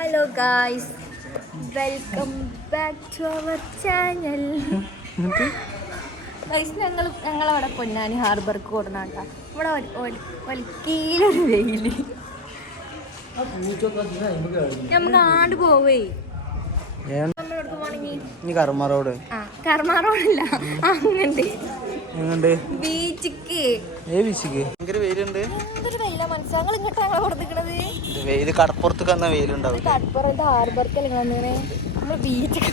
Hello guys welcome back to our channel guys ഞങ്ങൾ ഞങ്ങളവിടെ പൊന്നാനി ഹാർബർക്ക് കൊടുന്നാട്ട ഇവിടെ ഒലിക്കീലൊരു വെയിൽ. നമുക്ക് ആണ്ട് പോവേ. കർമ്മ റോഡ്. അങ്ങണ്ട് ബീച്ചിക്ക്. ഏ വിശിക്ക് ഭയങ്കര വെയിലുണ്ട്. ഇങ്ങോട്ട് ഞങ്ങളെ കൊടുത്തിക്കണത് ഇത് കടപ്പുറത്തേക്ക് കടപ്പുറത്ത് വന്ന വെയിലുണ്ടാവും കടപ്പുറത്ത് ഹാർബർക്കല്ലേ വന്നേ? നമ്മൾ ബീച്ചിക്ക്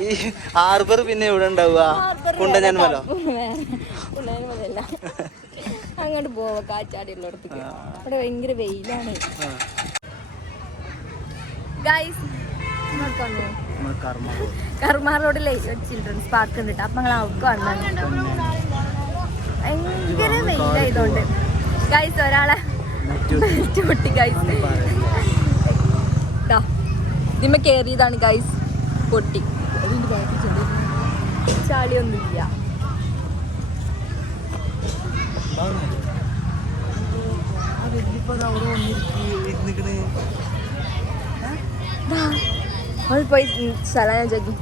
ഈ ഹാർബർ പിന്നെ ഇവിടെ ഉണ്ടാവുക? കുണ്ടഞ്ഞാൻമലോ കുണ്ടഞ്ഞാൻമലല്ല അങ്ങോട്ട് പോവാ കാച്ചാടി ഉള്ളിടത്തേക്ക് അവിടെ ഭയങ്കര വെയിലാണ്. ഗൈസ് കർമാ റോഡിലെ ചിൽഡ്രൻസ് പാർക്ക് ഉണ്ട് അപ്പൊ ഞങ്ങൾ അവർക്ക് വന്നു ഭയങ്കര വെയിലായതുകൊണ്ട്. ഗൈസ് ഒരാളെ പൊട്ടി ഗൈസ് ഇതിമ്മ കേറിയതാണ് ഗൈസ് പൊട്ടി. ചാളിയൊന്നുമില്ല. സ്ഥലം ഞാൻ ചോദിക്കും.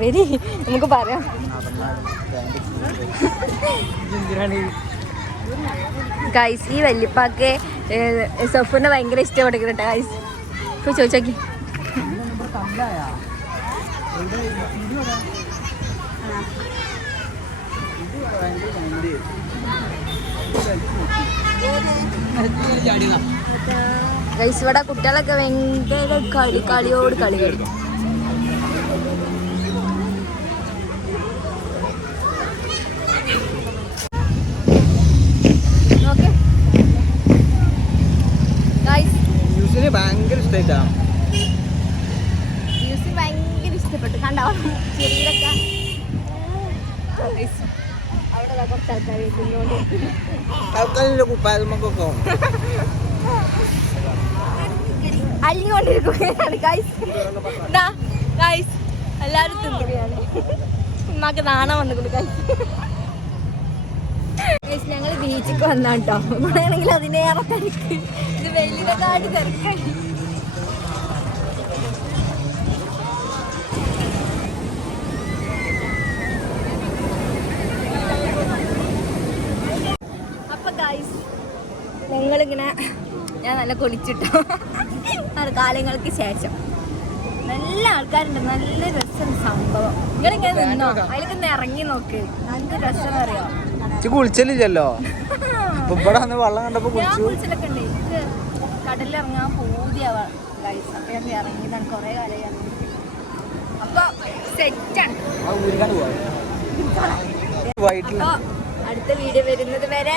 വരി നമുക്ക് പറയാം. ഗൈസ് ഈ വല്യപ്പാക്ക് സഫുന ഭയങ്കര ഇഷ്ടപ്പെടുക്കുന്നുണ്ട് ഗൈസ് ഇപ്പൊ ചോദിച്ചോക്കി ഗൈസ് ഇവിടെ കുട്ടികളൊക്കെ ഭയങ്കര കളി കളിയോട് കളി കളി നോക്ക് ഗൈസ് ന്യൂസിന് ഭയങ്കര ഇഷ്ടമായിട്ടാണ് ഞങ്ങൾ ഭയങ്കര ഇഷ്ടപ്പെട്ടു. കണ്ടോ? ചെടിയിലൊക്കെ അവിടെ കുറച്ച് ആൾക്കാർ അലിഞ്ഞുകൊണ്ടിരിക്കുകയാണ് ഗൈസ് ഇതാ ഗൈസ് എല്ലാവരും തിന്നുകയാണ് ഉമ്മാക്ക് നാണം വന്നിട്ടുണ്ട് ഗൈസ് ഗൈസ് ഞങ്ങൾ ബീച്ചിക്ക് വന്നാട്ടോ. ഇവിടെയാണെങ്കിൽ അതിനേറെ തിരക്ക്. ഇത് വെയിലിനെക്കാട്ടി തിരക്കാണ് അപ്പൊ ഗൈസ് ഞങ്ങളിങ്ങനെ ഞാൻ നല്ല കൊളിച്ചിട്ടു. കാലങ്ങൾക്ക് ശേഷം. നല്ല ആൾക്കാരുണ്ട് നല്ല രസം സംഭവം. നിങ്ങളിങ്ങനെ നിന്നോ? അതിലേക്ക് ഇറങ്ങി നോക്ക്. നല്ല രസം അറിയാം കുളിച്ചല്ലോ ഇവിടെ വന്ന് വെള്ളം കണ്ടപ്പോ കുളിച്ചു. കടലിറങ്ങാൻ പൂതിയാവാ ഗൈസ് അപ്പൊ ഞാൻ ഇറങ്ങിയതാണ് കുറെ കാലമായി ഇറങ്ങിയിട്ട്. അപ്പൊ സെറ്റാണ് അടുത്ത വീഡിയോ വരുന്നത് വരെ